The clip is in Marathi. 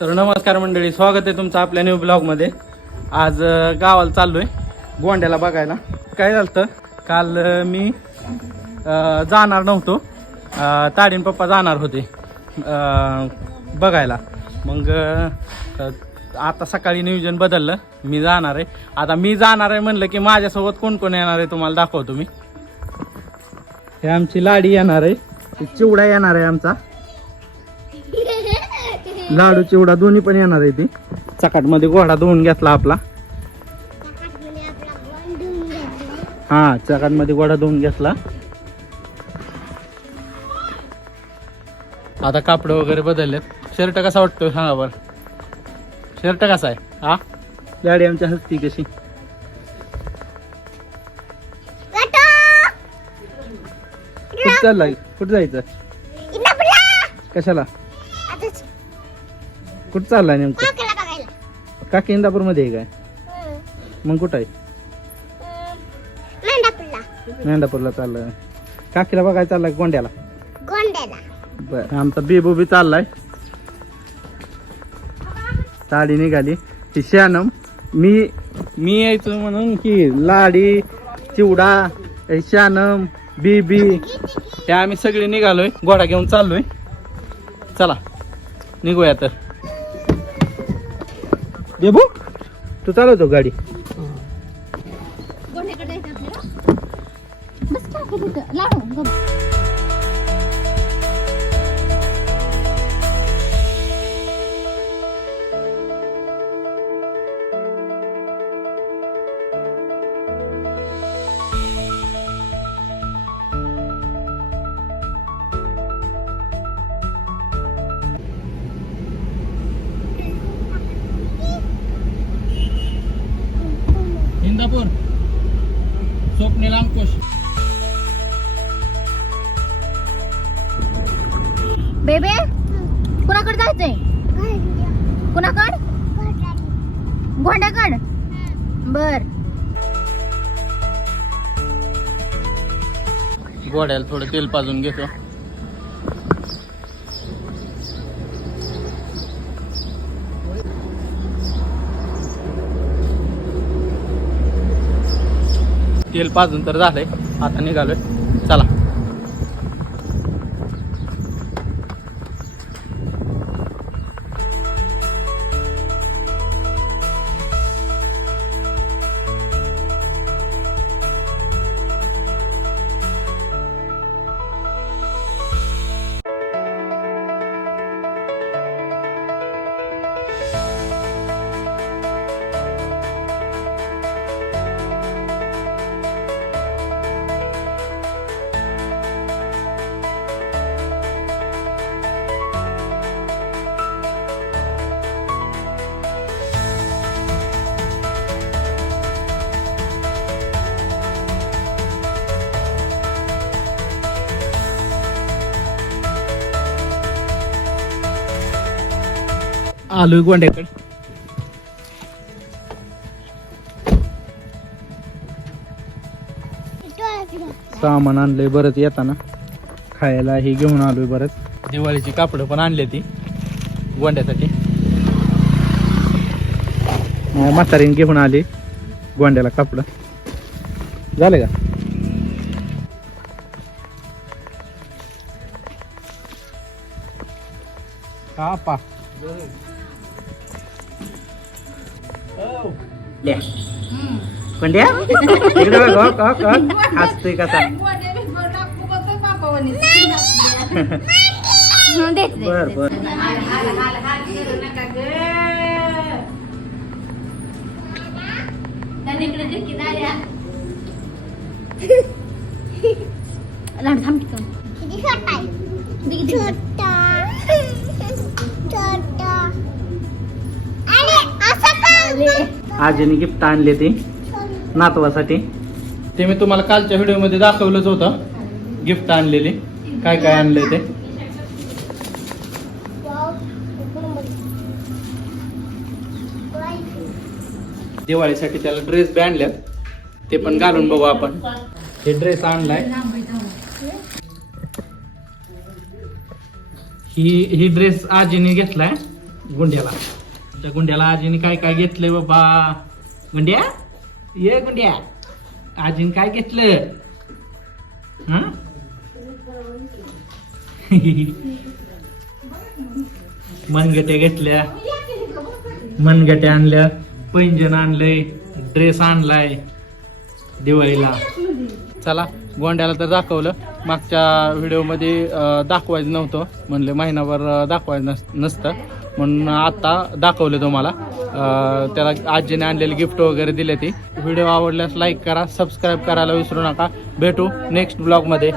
तर नमस्कार मंडळी स्वागत आहे तुमचं आपल्या न्यू ब्लॉगमध्ये आज गावाला गावाला चाललोय गोंड्याला बघायला. काय झालं काल मी जाणार नव्हतो. ताडीन पप्पा जाणार होते बघायला. मग आता सकाळी नियोजन बदललं. मी जाणार आहे. आता मी जाणार आहे म्हणलं की माझ्यासोबत कोण कोण येणार आहे तुम्हाला दाखवतो मी. हे आमची लाडी येणार आहे. चिवडा येणार आहे आमचा. लाडू चिवडा दोन्ही पण येणार आहे ती. चकाटमध्ये घोडा धुवून घेतला आपला. हा चकाटमध्ये घोडा धुवून घेतला. आता कापड वगैरे बदललेत. शर्ट कसा वाटतोय सांगा बर? शर्ट कसा आहे? हा? गाडी आमच्या हसती कशी? कुठं चाललाय? कुठं जायचं कशाला? कुठं चाललाय नेमकं? काकी इंदापूरमध्ये आहे काय? मग कुठं आहे? मेंढापूरला. चाललाय. काकीला बघायला चाललाय गोंड्याला? बर आमचा बेबू बी चाललाय. साडी निघाली. ती शॅनम मी मी यायचो म्हणून की लाडी चिवडा हे शॅनम बीबी हे आम्ही सगळे निघालोय. घोडा घेऊन चाललोय. चला निघूया तर. बेबू तू चालवतो गाडी इंदापूर स्वप्नील अंकुश बेबे कुणाकडे जायचंय? कुणाकड? घोंड्याकड बर. गोड्याला थोडं तेल पाजून घेतो. तेल पाजून तर झालंय. आता निघालोय. चला. आलोय गोंड्याकडे. सामान आणलंय बरंच येताना. खायला हे घेऊन आलोय बरंच. दिवाळीची कापडं पण आणली ती गोंड्यासाठी. अं, म्हातारीने घेऊन आली गोंड्याला कापडं. झालं का? हा पा पंड्या इकडे बघ, हो, हो, हो. हसतोय कसा. बर बर. थांब आजीने गिफ्ट आणले ते नातवासाठी. ते मी तुम्हाला कालच्या व्हिडिओमध्ये दाखवलंच होतं. गिफ्ट आणलेले. काय काय आणले ते? दिवाळीसाठी त्याला ड्रेस बी आणल्यात ते पण घालून बघू आपण. हे ड्रेस आणलाय. ही ही ड्रेस आजीने घेतलाय गुंड्याला. त्या गुंड्याला आजीने काय काय घेतलंय बाबा? गुंड्या? ये गुंड्या. आजीने काय घेतलं हं? मनगट्या घेतल्या. मनगट्या आणल्या. पैंजण आणलंय. ड्रेस आणलाय. दिवाळीला. चला गोंड्याला तर दाखवलं. मागच्या व्हिडिओमध्ये दाखवायचं नव्हतं. म्हणलं महिनाभर दाखवायचं नस नसतं. म्हणून आता दाखवलं तुम्हाला. त्याला आजीने आणलेले गिफ्ट वगैरे दिले ती. व्हिडिओ आवडल्यास लाईक करा सबस्क्राईब करायला विसरू नका. भेटू नेक्स्ट ब्लॉगमध्ये